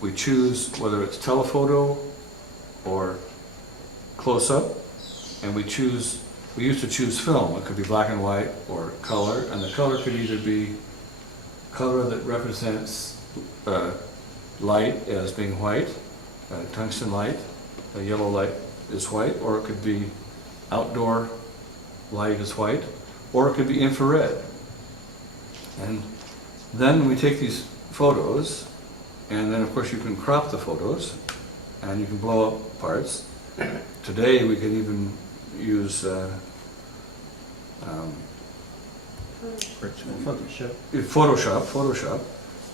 We choose whether it's telephoto or close-up, and we used to choose film. It could be black and white or color, and the color could either be color that represents light as being white, tungsten light, a yellow light is white, or it could be outdoor light is white, or it could be infrared. And then we take these photos, and then of course you can crop the photos, and you can blow up parts. Today we can even use Photoshop,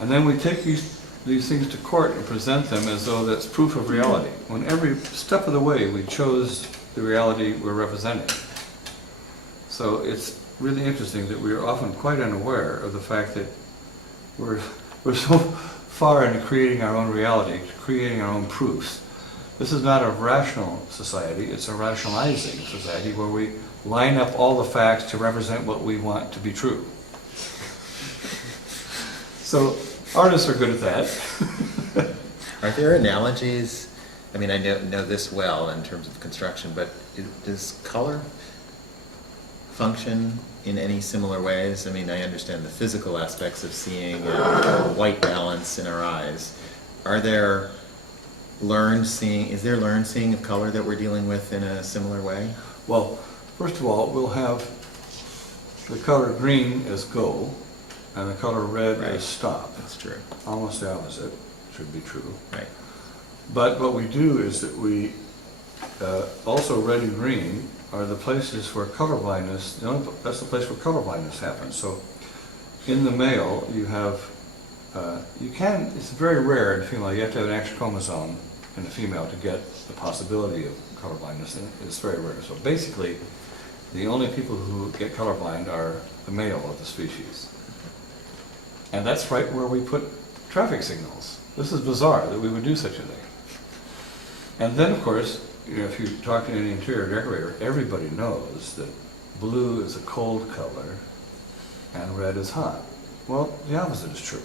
and then we take these things to court and present them as though that's proof of reality, when every step of the way we chose the reality we're representing. So it's really interesting that we are often quite unaware of the fact that we're so far into creating our own reality, creating our own proofs. This is not a rational society, it's a rationalizing society where we line up all the facts to represent what we want to be true. So artists are good at that. Are there analogies? I mean, I know this well in terms of construction, but does color function in any similar ways? I mean, I understand the physical aspects of seeing white balance in our eyes. Are there is there learned seeing of color that we're dealing with in a similar way? Well, first of all, we'll have the color green as go, and the color red as stop. That's true. Almost the opposite should be true. Right. But what we do is that we also red and green are the places where color blindness, that's the place where color blindness happens. So in the male, you have, it's very rare in female, you have to have an extra chromosome in the female to get the possibility of color blindness, and it's very rare. So basically, the only people who get colorblind are the male of the species. And that's right where we put traffic signals. This is bizarre that we would do such a thing. And then, of course, if you talk to any interior decorator, everybody knows that blue is a cold color and red is hot. Well, the opposite is true.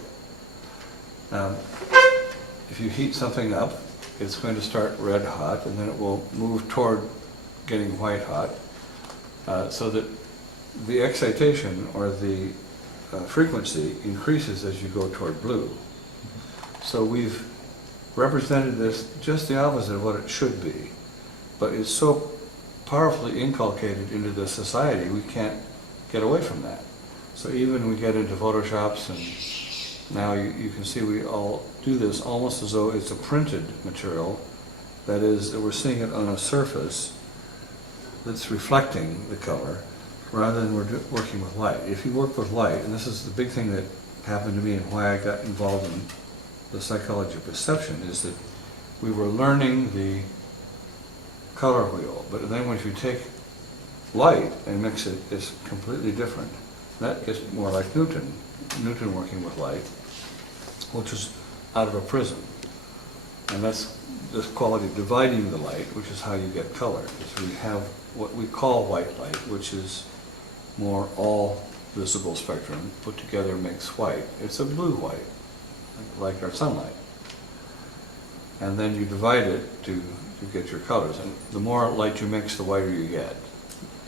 If you heat something up, it's going to start red hot, and then it will move toward getting white hot, so that the excitation or the frequency increases as you go toward blue. So we've represented this just the opposite of what it should be, but it's so powerfully inculcated into the society we can't get away from that. So even we get into Photoshops, and now you can see we all do this almost as though it's a printed material. That is, that we're seeing it on a surface that's reflecting the color, rather than we're working with light. If you work with light, and this is the big thing that happened to me and why I got involved in the psychology of perception, is that we were learning the color wheel, but then when you take light and mix it, it's completely different. That is more like Newton working with light, which is out of a prism. And that's this quality of dividing the light, which is how you get color. So we have what we call white light, which is more all visible spectrum put together makes white. It's a blue white, like our sunlight. And then you divide it to get your colors. And the more light you mix, the whiter you get.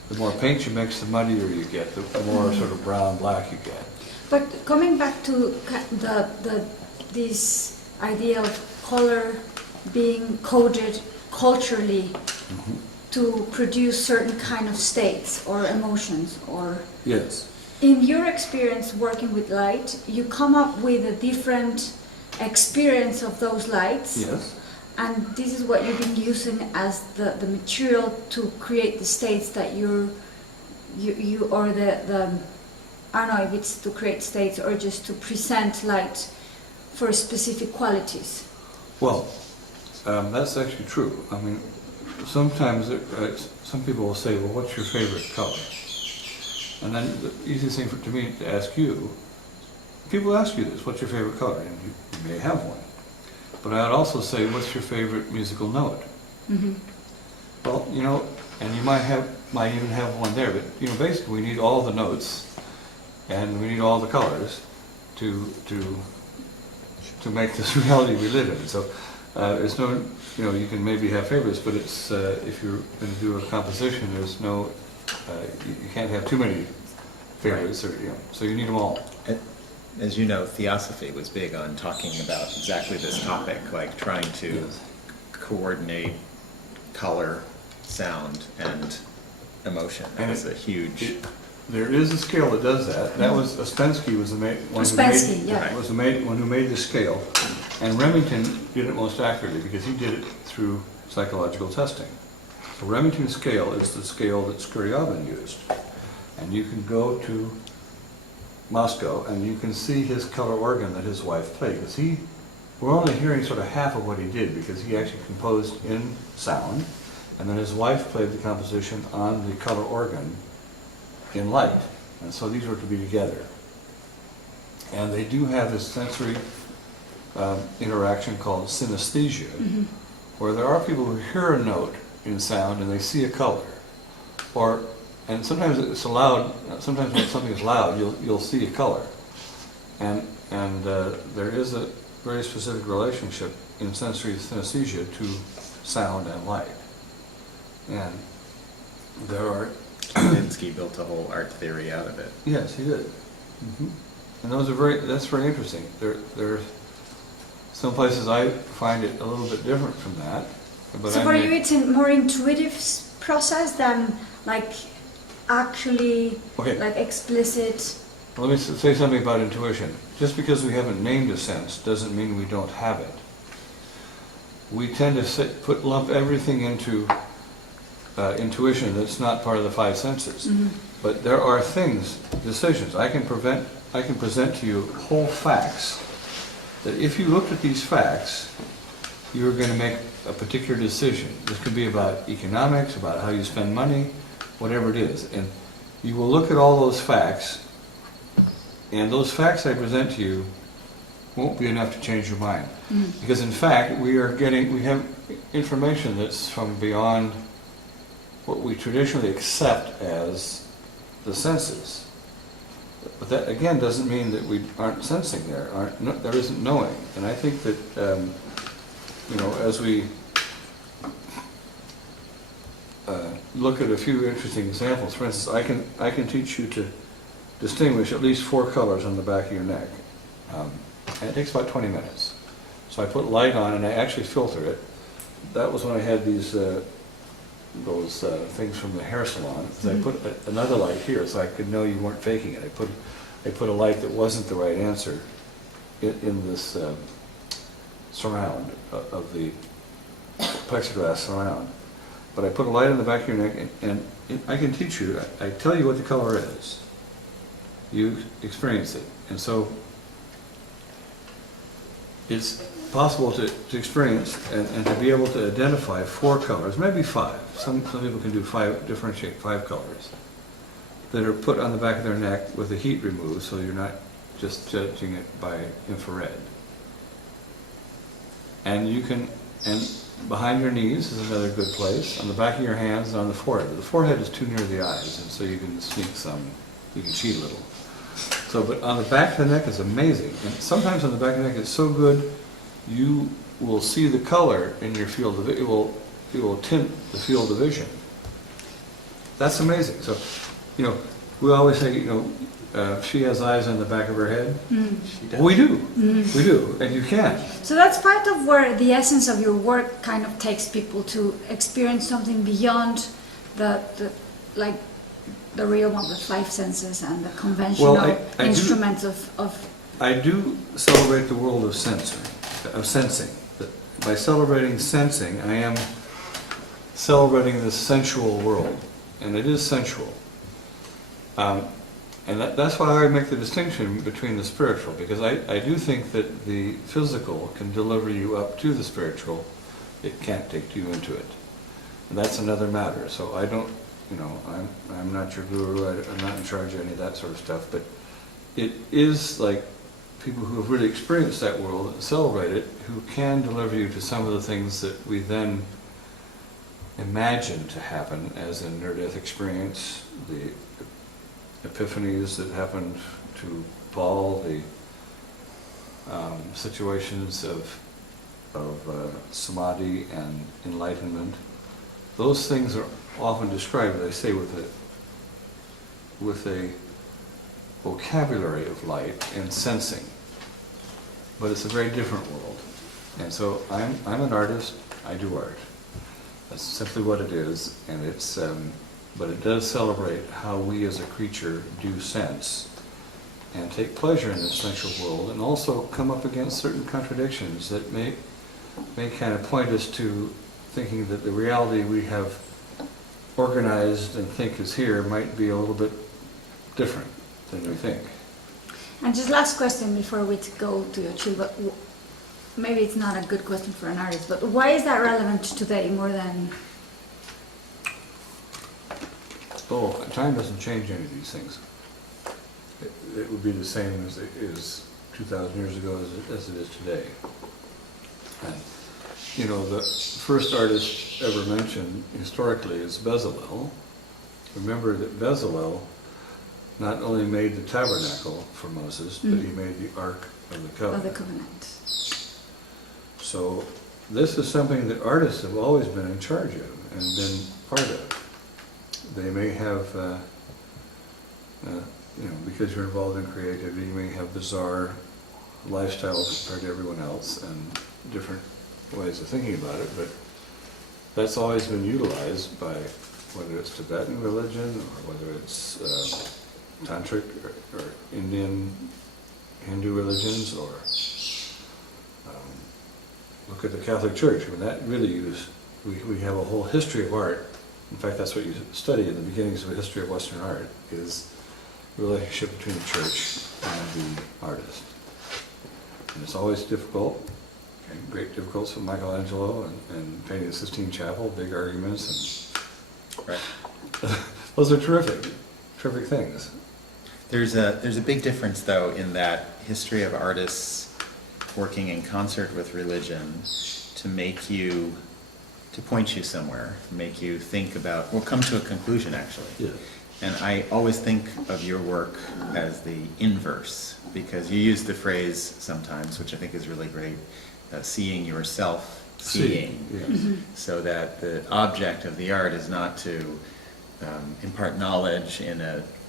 The more paint you mix, the muddier you get, the more sort of brown, black you get. But coming back to this idea of color being coded culturally to produce certain kind of states or emotions, or Yes. in your experience working with light, you come up with a different experience of those lights. Yes. And this is what you've been using as the material to create the states that you or the I don't know if it's to create states or just to present light for specific qualities. Well, that's actually true. I mean, sometimes some people will say, well, what's your favorite color? And then the easiest thing to me to ask you, people ask you this, what's your favorite color? And you may have one. But I'd also say, what's your favorite musical note? Mm-hmm. Well, and you might even have one there, but basically we need all the notes and we need all the colors to to make this reality we live in. So there's no, you know, you can maybe have favorites, but it's if you're going to do a composition, there's no, you can't have too many favorites, or, you know, so you need them all. As you know, Theosophy was big on talking about exactly this topic, like trying to Yes. coordinate color, sound, and emotion. That And was a huge. There is a scale that does that. That was Ouspensky was the one who Ouspensky, made, yeah. was the one who made the scale, and Remington did it most accurately because he did it through psychological testing. The Remington scale is the scale that Skurryabin used, and you can go to Moscow and you can see his color organ that his wife played. Because we're only hearing sort of half of what he did because he actually composed in sound, and then his wife played the composition on the color organ in light, and so these were to be together. And they do have this sensory interaction called synesthesia, where there are people who hear a note in sound and they see a color, and sometimes it's loud. Sometimes when something is loud, you'll see a color, and there is a very specific relationship in sensory synesthesia to sound and light, and there are. Kandinsky built a whole art theory out of it. Yes, he did. And that's very interesting. There some places I find it a little bit different from that. But So for you, it's a more intuitive process than like actually Okay. like explicit. Let me say something about intuition. Just because we haven't named a sense doesn't mean we don't have it. We tend to lump everything into intuition that's not part of the five senses. But there are things, decisions. I can present to you whole facts that if you looked at these facts, you're going to make a particular decision. This could be about economics, about how you spend money, whatever it is. And you will look at all those facts, and those facts I present to you won't be enough to change your mind. Because in fact, we have information that's from beyond what we traditionally accept as the senses. But that again doesn't mean that we aren't sensing there, there isn't knowing. And I think that, you know, as we look at a few interesting examples, for instance, I can teach you to distinguish at least 4 colors on the back of your neck. And it takes about 20 minutes. So I put light on and I actually filter it. That was when I had those things from the hair salon. So I put another light here so I could know you weren't faking it. I put a light that wasn't the right answer in this surround of the plexiglass surround. But I put a light on the back of your neck, and I can teach you. I tell you what the color is. You experience it, and so it's possible to experience and to be able to identify 4 colors, maybe 5. Some people can do 5, differentiate 5 colors that are put on the back of their neck with the heat removed, so you're not just judging it by infrared. And you can, and behind your knees is another good place, on the back of your hands and on the forehead. The forehead is too near the eyes, and so you can sneak some, you can cheat a little. So, but on the back of the neck is amazing, and sometimes on the back of the neck it's so good, you will see the color in your field of vision. It will tint the field of vision. That's amazing. So, you know, we always say, you know, she has eyes on the back of her head. She does. Well, we do. We do, and you can. So that's part of where the essence of your work kind of takes people to experience something beyond the realm of the 5 senses and the conventional I instruments of. I do celebrate the world of sensing. By celebrating sensing, I am celebrating the sensual world, and it is sensual. And that's why I make the distinction between the spiritual, because I do think that the physical can deliver you up to the spiritual. It can't take you into it. And that's another matter. So I don't, you know, I'm not your guru, I'm not in charge of any of that sort of stuff, but it is like people who have really experienced that world and celebrate it, who can deliver you to some of the things that we then imagine to happen as a near-death experience, the epiphanies that happened to Paul, the situations of samadhi and enlightenment. Those things are often described, as I say, with a vocabulary of light and sensing. But it's a very different world. And so I'm an artist, I do art. That's simply what it is, and but it does celebrate how we as a creature do sense and take pleasure in the sensual world, and also come up against certain contradictions that may kind of point us to thinking that the reality we have organized and think is here might be a little bit different than we think. And just last question before we go to your chill, but maybe it's not a good question for an artist, but why is that relevant today more than... Oh, time doesn't change any of these things. It would be the same as it is 2,000 years ago as it is today. And, you know, the first artist ever mentioned historically is Bezalel. Remember that Bezalel not only made the tabernacle for Moses, but he made the Ark of the Covenant. Of the Covenant. So this is something that artists have always been in charge of and been part of. They may have, you know, because you're involved in creativity, you may have bizarre lifestyles compared to everyone else and different ways of thinking about it, but that's always been utilized by whether it's Tibetan religion or whether it's Tantric or Indian Hindu religions, or look at the Catholic Church. I mean, that really we have a whole history of art. In fact, that's what you study in the beginnings of the history of Western art, is the relationship between the church and the artist. And it's always difficult, okay, great difficulties for Michelangelo and painting the Sistine Chapel, big arguments, and Right. those are terrific things. There's a big difference, though, in that history of artists working in concert with religion to point you somewhere, make you think about, well, come to a conclusion, actually. Yeah. And I always think of your work as the inverse, because you use the phrase sometimes, which I think is really great, seeing yourself seeing. Yes. So that the object of the art is not to impart knowledge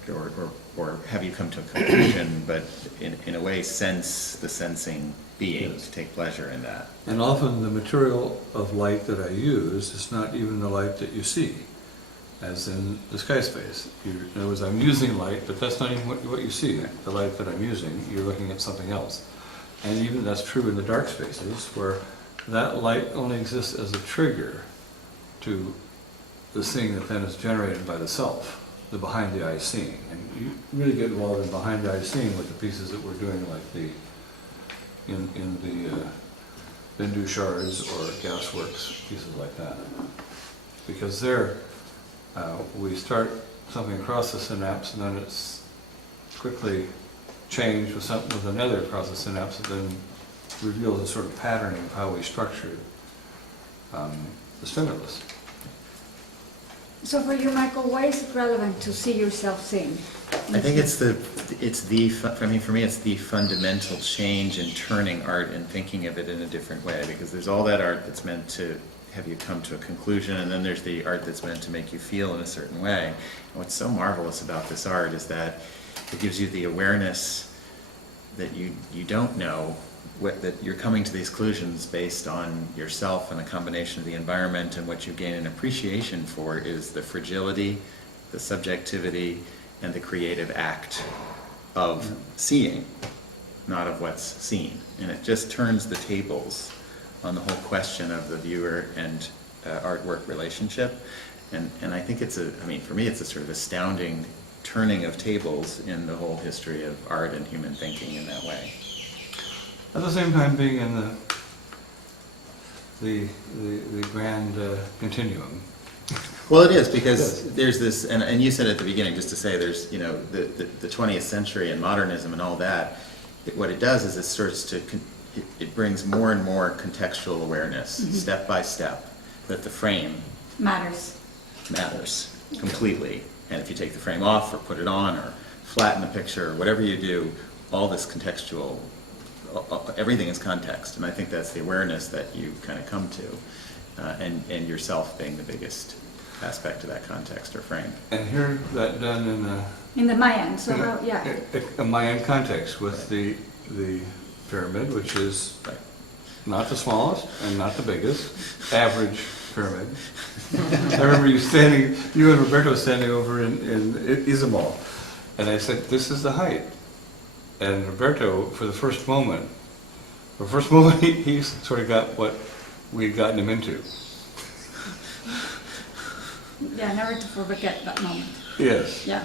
or have you come to a conclusion, but in a way sense the sensing being, Yes. to take pleasure in that. And often the material of light that I use is not even the light that you see, as in the sky space. In other words, I'm using light, but that's not even what you see. The light that I'm using, you're looking at something else. And even that's true in the dark spaces, where that light only exists as a trigger to the seeing that then is generated by the self, the behind-the-eye seeing. And you really get involved in behind-the-eye seeing with the pieces that we're doing, like in the Bindu shards or gasworks, pieces like that. Because there, we start something across the synapse, and then it's quickly changed with another across the synapse, and then reveals a sort of patterning of how we structured the stimulus. So for you, Michael, why is it relevant to see yourself sing? I think for me, it's the fundamental change in turning art and thinking of it in a different way, because there's all that art that's meant to have you come to a conclusion, and then there's the art that's meant to make you feel in a certain way. And what's so marvelous about this art is that it gives you the awareness that you don't know, that you're coming to these conclusions based on yourself and a combination of the environment, and what you gain an appreciation for is the fragility, the subjectivity, and the creative act of seeing, not of what's seen. And it just turns the tables on the whole question of the viewer and artwork relationship. And I think for me, it's a sort of astounding turning of tables in the whole history of art and human thinking in that way. At the same time, being in the grand continuum. Well, it is, because there's this, and you said at the beginning, just to say, there's, the 20th century and modernism and all that. What it does is it brings more and more contextual awareness, step by step, that the frame Matters completely. And if you take the frame off or put it on or flatten the picture, or whatever you do, all this contextual everything is context, and I think that's the awareness that you kind of come to, and yourself being the biggest aspect of that context or frame. And hear that done In the Mayan, so in how, yeah. a Mayan context with the pyramid, which is Right. not the smallest and not the biggest, average pyramid. I remember you and Roberto standing over in Izamal, and I said, "This is the height." And Roberto, for the first moment, he sort of got what we'd gotten him into. Yeah, never to forget that moment. Yes. Yeah.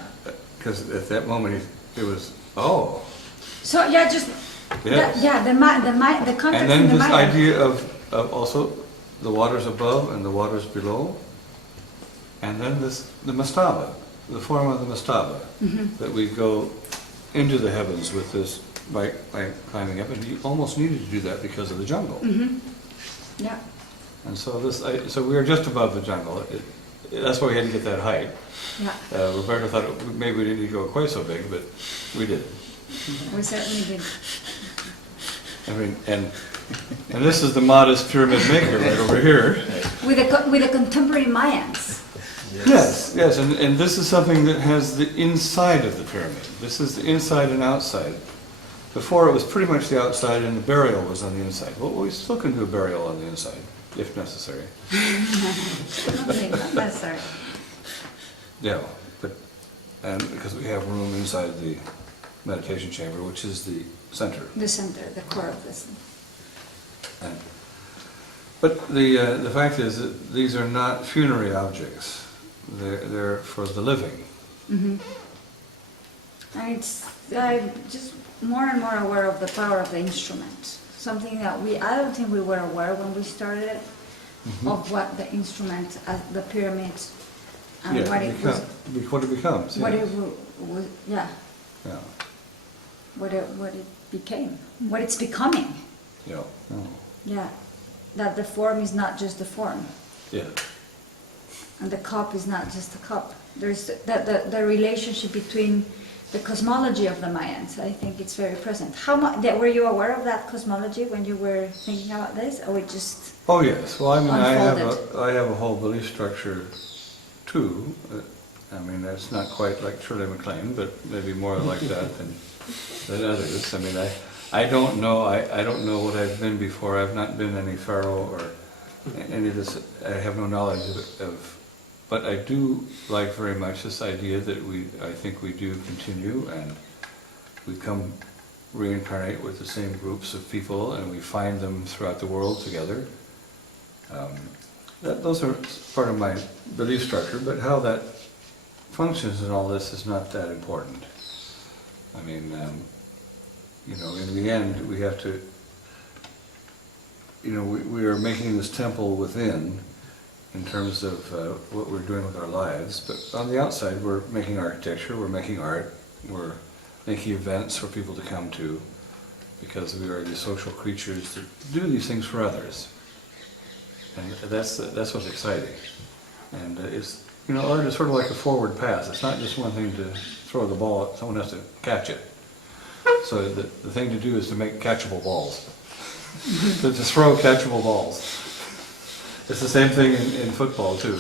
Because at that moment, it was, oh. So yeah, just Yes. the context And then in the this Mayan. idea of also the waters above and the waters below, and then the mastaba, the form of the mastaba, that we go into the heavens with this by climbing up, and you almost needed to do that because of the jungle. Yeah. And so so we were just above the jungle. That's why we had to get that height. Yeah. Roberto thought maybe we didn't need to go quite so big, but we did. We certainly did. I mean, and this is the modest pyramid maker right over here. With the contemporary Mayans. Yes, and this is something that has the inside of the pyramid. This is the inside and outside. Before it was pretty much the outside and the burial was on the inside. Well, we still can do a burial on the inside, if necessary. Not necessary. Yeah, and because we have room inside the meditation chamber, which is the center. The center, the core of this. And, but the fact is that these are not funerary objects. They're for the living. And I'm just more and more aware of the power of the instrument. Something that I don't think we were aware when we started it, of what the instrument, the pyramids, and what it was. What it becomes. What yes. it was, yeah. Yeah. What it became, what it's becoming. Yeah. Oh. Yeah. That the form is not just the form, Yeah. and the cup is not just the cup. There's the relationship between the cosmology of the Mayans. I think it's very present. How much were you aware of that cosmology when you were thinking about this, or it just? Oh yes. Well, I mean, Unfolded. I have a whole belief structure too. I mean, that's not quite like Shirley MacLaine, but maybe more like that than others. I mean, I don't know. I don't know what I've been before. I've not been any pharaoh or any of this. I have no knowledge of. But I do like very much this idea that I think we do continue, and we come reincarnate with the same groups of people, and we find them throughout the world together. Those are part of my belief structure, but how that functions in all this is not that important. I mean, in the end, we have to, we are making this temple within, in terms of what we're doing with our lives, but on the outside we're making architecture, we're making art, we're making events for people to come to, because we are these social creatures that do these things for others. And that's what's exciting. And art is sort of like a forward pass. It's not just one thing to throw the ball, someone has to catch it. So the thing to do is to make catchable balls. to throw catchable balls. It's the same thing in football too.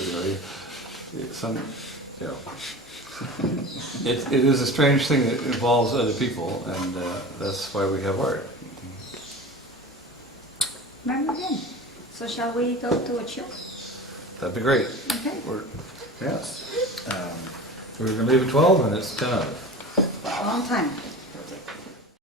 It is a strange thing that involves other people, and that's why we have art. Very good. So shall we go to a chill? That'd be great. Okay. Yes. We're going to leave at 12, and it's 10 out. A long time.